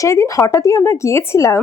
সেদিন হঠাৎই আমরা গিয়েছিলাম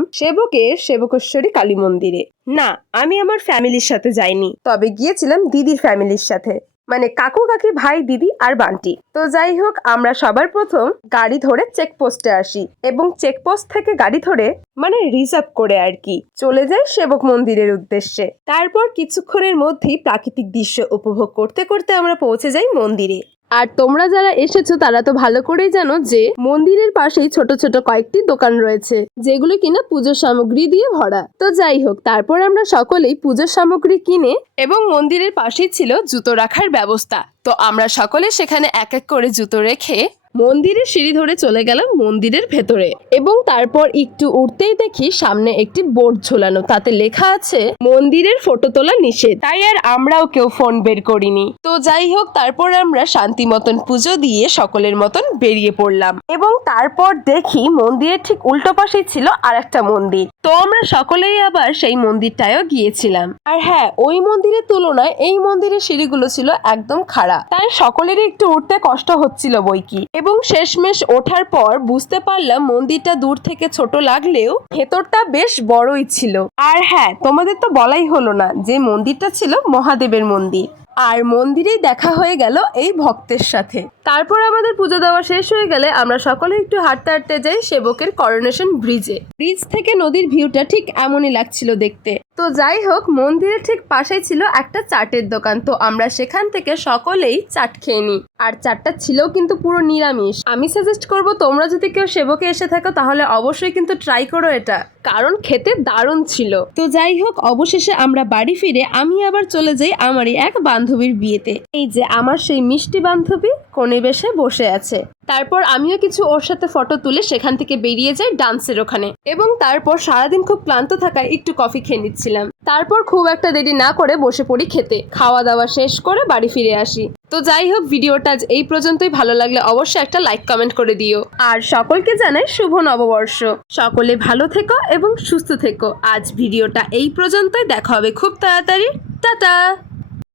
সেবকেশ্বরী কালী মন্দিরে। না, আমি আমার ফ্যামিলির সাথে যাইনি, তবে গিয়েছিলাম দিদির ফ্যামিলির সাথে, মানে কাকু কাকি ভাই দিদি আর বান্টি। তো যাই হোক, আমরা সবার প্রথম গাড়ি ধরে চেকপোস্টে আসি এবং চেকপোস্ট থেকে গাড়ি ধরে মানে রিজার্ভ করে আর কি চলে যাই সেবক মন্দিরের উদ্দেশ্যে। তারপর কিছুক্ষণের মধ্যেই প্রাকৃতিক দৃশ্য উপভোগ করতে করতে আমরা পৌঁছে যাই মন্দিরে। আর তোমরা যারা এসেছো তারা তো ভালো করেই জানো যে মন্দিরের পাশেই ছোট ছোট কয়েকটি দোকান রয়েছে, যেগুলো কিনা পুজোর সামগ্রী দিয়ে ভরা। তো যাই হোক, তারপর আমরা সকলেই পুজোর সামগ্রী কিনে এবং মন্দিরের পাশেই ছিল জুতো রাখার ব্যবস্থা। তো আমরা সকলে সেখানে এক এক করে জুতো রেখে মন্দিরের সিঁড়ি ধরে চলে গেলাম মন্দিরের ভেতরে। এবং তারপর একটু উঠতেই দেখি সামনে একটি বোর্ড ঝোলানো, তাতে লেখা আছে মন্দিরের ফটো তোলা নিষেধ। তাই আর আমরাও কেউ ফোন বের করিনি। তো যাই হোক, তারপর আমরা শান্তি মতন পুজো দিয়ে সকলের মতন বেরিয়ে পড়লাম। এবং তারপর দেখি মন্দিরের ঠিক উল্টো পাশেই ছিল আর একটা মন্দির। তো আমরা সকলেই আবার সেই মন্দিরটায়ও গিয়েছিলাম। আর হ্যাঁ, ওই মন্দিরের তুলনায় এই মন্দিরের সিঁড়িগুলো ছিল একদম খাড়া, তাই সকলেরই একটু উঠতে কষ্ট হচ্ছিল বইকি। এবং শেষমেশ ওঠার পর বুঝতে পারলাম মন্দিরটা দূর থেকে ছোট লাগলেও ভেতরটা বেশ বড়ই ছিল। আর হ্যাঁ, তোমাদের তো বলাই হলো না যে মন্দিরটা ছিল মহাদেবের মন্দির। আর মন্দিরেই দেখা হয়ে গেল এই ভক্তের সাথে। তারপর আমাদের পুজো দেওয়া শেষ হয়ে গেলে আমরা সকলে একটু হাঁটতে হাঁটতে যাই সেবকের করোনেশন ব্রিজে। ব্রিজ থেকে নদীর ভিউটা ঠিক এমনই লাগছিল দেখতে। তো যাই হোক, মন্দিরের ঠিক পাশেই ছিল একটা চাটের দোকান। তো আমরা সেখান থেকে সকলেই চাট খেয়ে নিই। আর চাটটা ছিল কিন্তু পুরো নিরামিষ। আমি সাজেস্ট করব তোমরা যদি কেউ সেবকে এসে থাকো তাহলে অবশ্যই কিন্তু ট্রাই করো এটা, কারণ খেতে দারুণ ছিল। তো যাই হোক, অবশেষে আমরা বাড়ি ফিরে আমি আবার চলে যাই আমারই এক বান্ধবীর বিয়েতে। এই যে আমার সেই মিষ্টি বান্ধবী কোণে বেশে বসে আছে। তারপর আমিও কিছু ওর সাথে ফটো তুলে সেখান থেকে বেরিয়ে যাই ডান্সের ওখানে। এবং তারপর সারাদিন খুব ক্লান্ত থাকায় একটু কফি খেয়ে নিচ্ছিলাম। তারপর খুব একটা দেরি না করে বসে পড়ি খেতে। খাওয়া দাওয়া শেষ করে বাড়ি ফিরে আসি। তো যাই হোক, ভিডিওটা আজ এই পর্যন্তই। ভালো লাগলে অবশ্যই একটা লাইক কমেন্ট করে দিও। আর সকলকে জানাই শুভ নববর্ষ। সকলে ভালো থেকো এবং সুস্থ থেকো। আজ ভিডিওটা এই পর্যন্তই, দেখা হবে খুব তাড়াতাড়ি। টাটা।